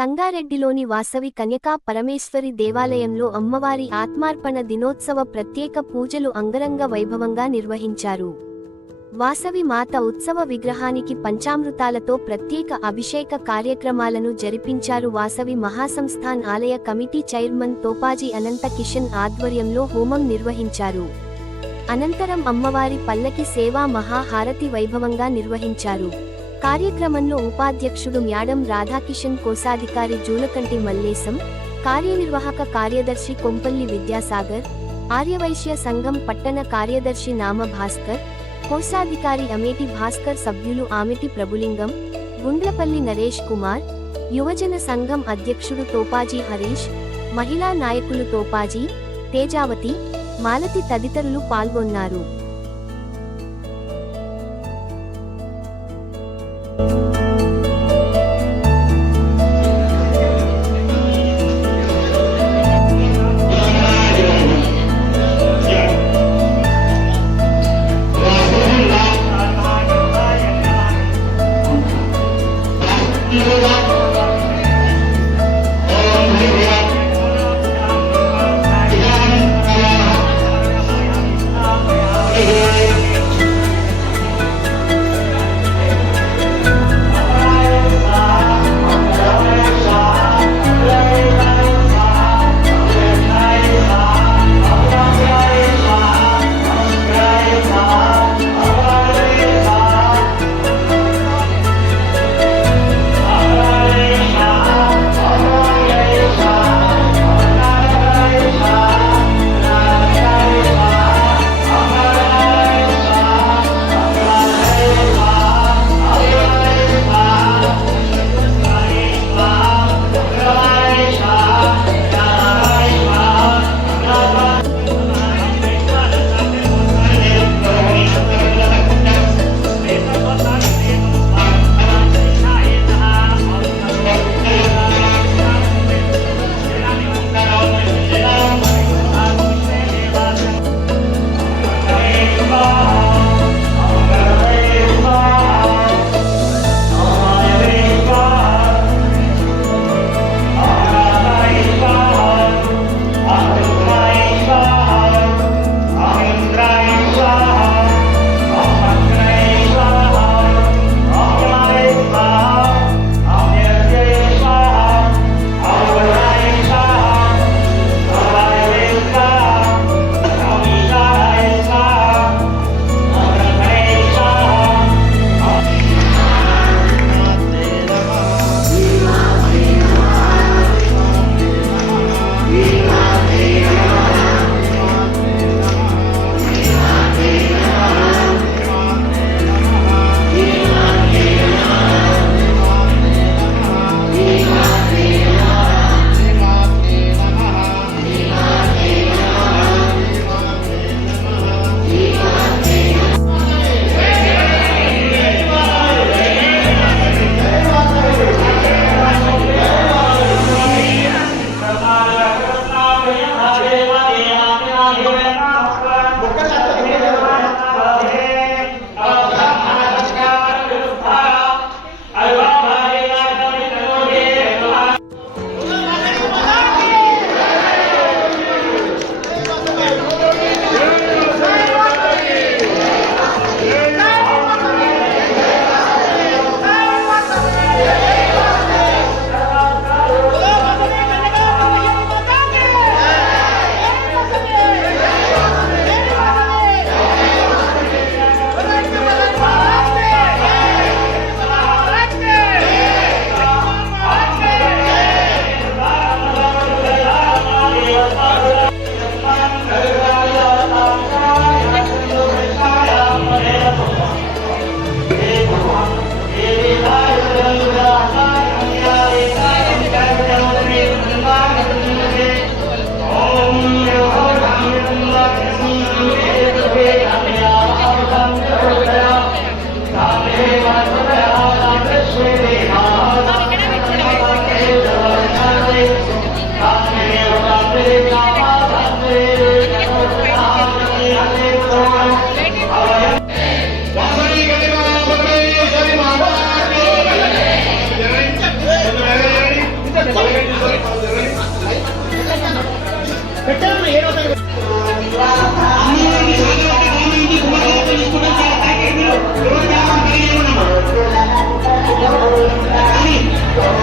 సంగారెడ్డిలోని వాసవి కన్యకా పరమేశ్వరి దేవాలయంలో అమ్మవారి ఆత్మార్పణ దినోత్సవ ప్రత్యేక పూజలు అంగరంగ వైభవంగా నిర్వహించారు. వాసవి మాత ఉత్సవ విగ్రహానికి పంచామృతాలతో ప్రత్యేక అభిషేక కార్యక్రమాలను జరిపించారు. వాసవి మహాసంస్థాన్ ఆలయ కమిటీ చైర్మన్ తోపాజీ అనంత కిషన్ ఆధ్వర్యంలో హోమం నిర్వహించారు. అనంతరం అమ్మవారి పల్లకి సేవా మహాహారతి వైభవంగా నిర్వహించారు. కార్యక్రమంలో ఉపాధ్యక్షుడు మ్యాడం రాధాకిషన్ కోశాధికారి జూలకంటి మల్లేశం కార్యనిర్వాహక కార్యదర్శి కొంపల్లి విద్యాసాగర్ ఆర్యవైశ్య సంఘం పట్టణ కార్యదర్శి నామ భాస్కర్ కోశాధికారి అమేటి భాస్కర్ సభ్యులు ఆమెటి ప్రభులింగం గుండ్లపల్లి నరేష్ కుమార్ యువజన సంఘం అధ్యక్షుడు తోపాజీ హరీష్ మహిళా నాయకులు తోపాజీ తేజావతి మాలతి తదితరులు పాల్గొన్నారు.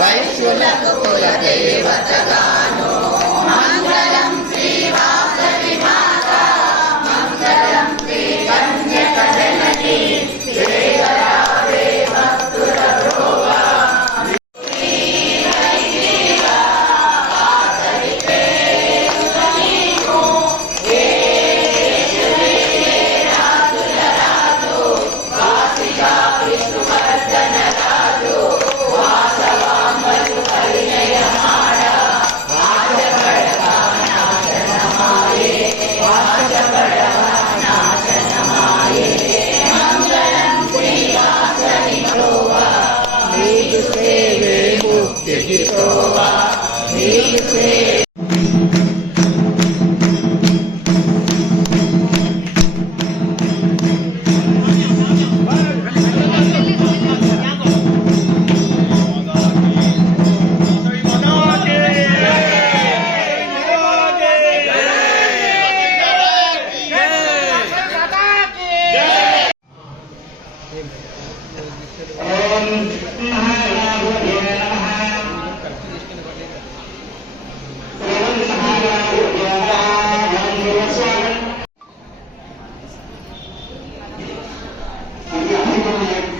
వైశ్యులకు కుల దేవతగాను మంగళ Amen.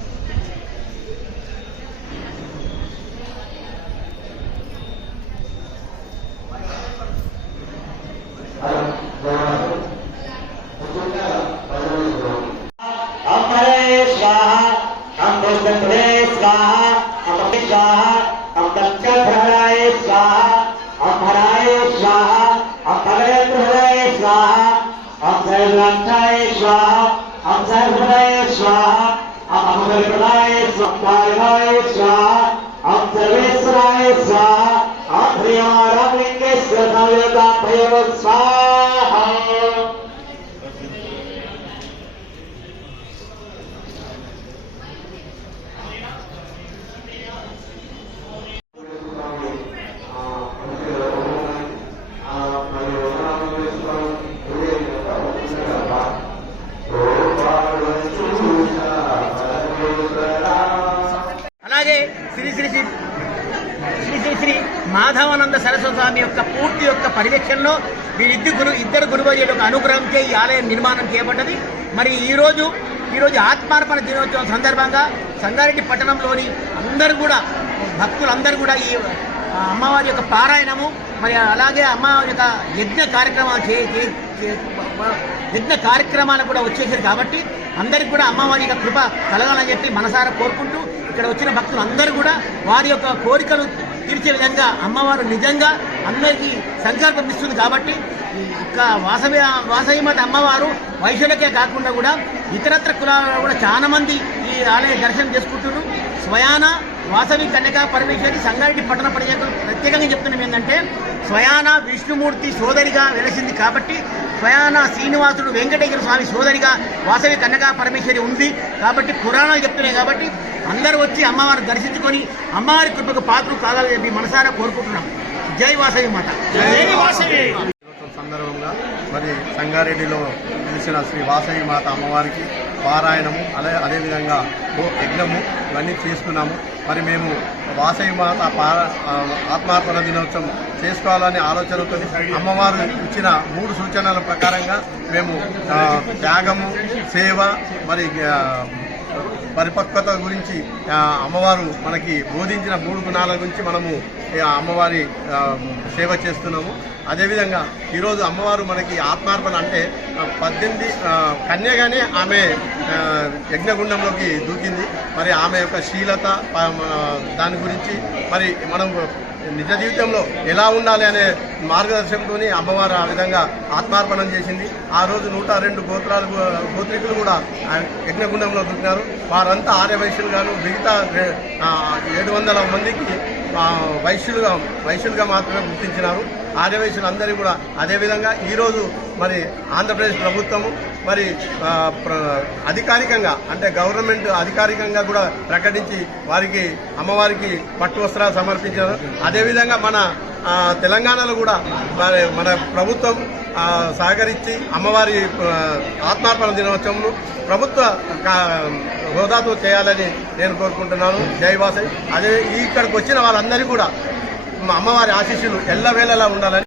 भोजपुरे स्वाहा हम स्वाहा हम दक्षिण हराय स्वाहा हम हराय स्वाहा हम भगवत हराय स्वाहा हम सर्वनाथाय स्वाहा हम सर्वनाय स्वाहा हम अमृतनाय स्वाहा स्वाहा हम सर्वेश्वराय स्वाहा हम हरियाणलिंगेश्वर नवयोगा प्रयोग ఇద్దరు గురు ఇద్దరు గురువర్యుల యొక్క అనుగ్రహంచే ఈ ఆలయం నిర్మాణం చేయబడ్డది. మరి ఈరోజు ఈరోజు ఆత్మార్పణ దినోత్సవం సందర్భంగా సంగారెడ్డి పట్టణంలోని అందరూ కూడా భక్తులందరూ కూడా ఈ అమ్మవారి యొక్క పారాయణము మరి అలాగే అమ్మవారి యొక్క యజ్ఞ కార్యక్రమాలు చే యజ్ఞ కార్యక్రమాలు కూడా వచ్చేసారు కాబట్టి అందరికి కూడా అమ్మవారి యొక్క కృప కలగాలని చెప్పి మనసారా కోరుకుంటూ ఇక్కడ వచ్చిన భక్తులు అందరూ కూడా వారి యొక్క కోరికలు తీర్చే విధంగా అమ్మవారు నిజంగా అందరికీ సంకల్పం ఇస్తుంది కాబట్టి వాసవి వాసవి మాత అమ్మవారు వైశ్యులకే కాకుండా కూడా ఇతరత్ర కులాలలో కూడా చాలామంది ఈ ఆలయ దర్శనం చేసుకుంటున్నారు. స్వయాన వాసవి కన్యకా పరమేశ్వరి సంగారెడ్డి పట్టణ ప్రజలకు ప్రత్యేకంగా చెప్తున్నాం ఏంటంటే స్వయాన విష్ణుమూర్తి సోదరిగా వెలసింది కాబట్టి స్వయాన శ్రీనివాసుడు వెంకటేశ్వర స్వామి సోదరిగా వాసవి కన్యకా పరమేశ్వరి ఉంది కాబట్టి పురాణాలు చెప్తున్నాయి కాబట్టి అందరూ వచ్చి అమ్మవారిని దర్శించుకొని అమ్మవారి కృపకు పాత్రలు కావాలని చెప్పి మనసారా కోరుకుంటున్నాం. జై వాసవి మాత. జై వాసవి. మరి సంగారెడ్డిలో వెలిసిన శ్రీ వాసవి మాత అమ్మవారికి పారాయణము అదే అదేవిధంగా భో యజ్ఞము ఇవన్నీ చేస్తున్నాము. మరి మేము వాసవి మాత పార ఆత్మార్పణ దినోత్సవం చేసుకోవాలనే ఆలోచనతో అమ్మవారు ఇచ్చిన మూడు సూచనల ప్రకారంగా మేము త్యాగము సేవ మరి పరిపక్వత గురించి అమ్మవారు మనకి బోధించిన మూడు గుణాల గురించి మనము అమ్మవారి సేవ చేస్తున్నాము. అదేవిధంగా ఈరోజు అమ్మవారు మనకి ఆత్మార్పణ అంటే పద్దెనిమిది కన్యగానే ఆమె యజ్ఞగుండంలోకి దూకింది. మరి ఆమె యొక్క శీలత దాని గురించి మరి మనం నిజ జీవితంలో ఎలా ఉండాలి అనే మార్గదర్శనంతో అమ్మవారు ఆ విధంగా ఆత్మార్పణం చేసింది. ఆ రోజు నూట రెండు గోత్రాలు గోత్రికులు కూడా యజ్ఞగుండంలో దూకినారు. వారంతా ఆర్య వైశ్యులు మిగతా ఏడు వందల మందికి వైశ్యులుగా వైశ్యులుగా మాత్రమే గుర్తించినారు. ఆర్య అందరూ కూడా అదేవిధంగా ఈరోజు మరి ఆంధ్రప్రదేశ్ ప్రభుత్వము మరి అధికారికంగా అంటే గవర్నమెంట్ అధికారికంగా కూడా ప్రకటించి వారికి అమ్మవారికి పట్టు వస్త్రాలు సమర్పించారు. అదేవిధంగా మన తెలంగాణలో కూడా మరి మన ప్రభుత్వం సహకరించి అమ్మవారి ఆత్మార్పణ దినోత్సవం ప్రభుత్వ కా- హోదాతో చేయాలని నేను కోరుకుంటున్నాను. జై అదే ఇక్కడికి వచ్చిన వాళ్ళందరికీ కూడా అమ్మవారి ఆశీస్సులు ఎల్లవేళలా ఉండాలని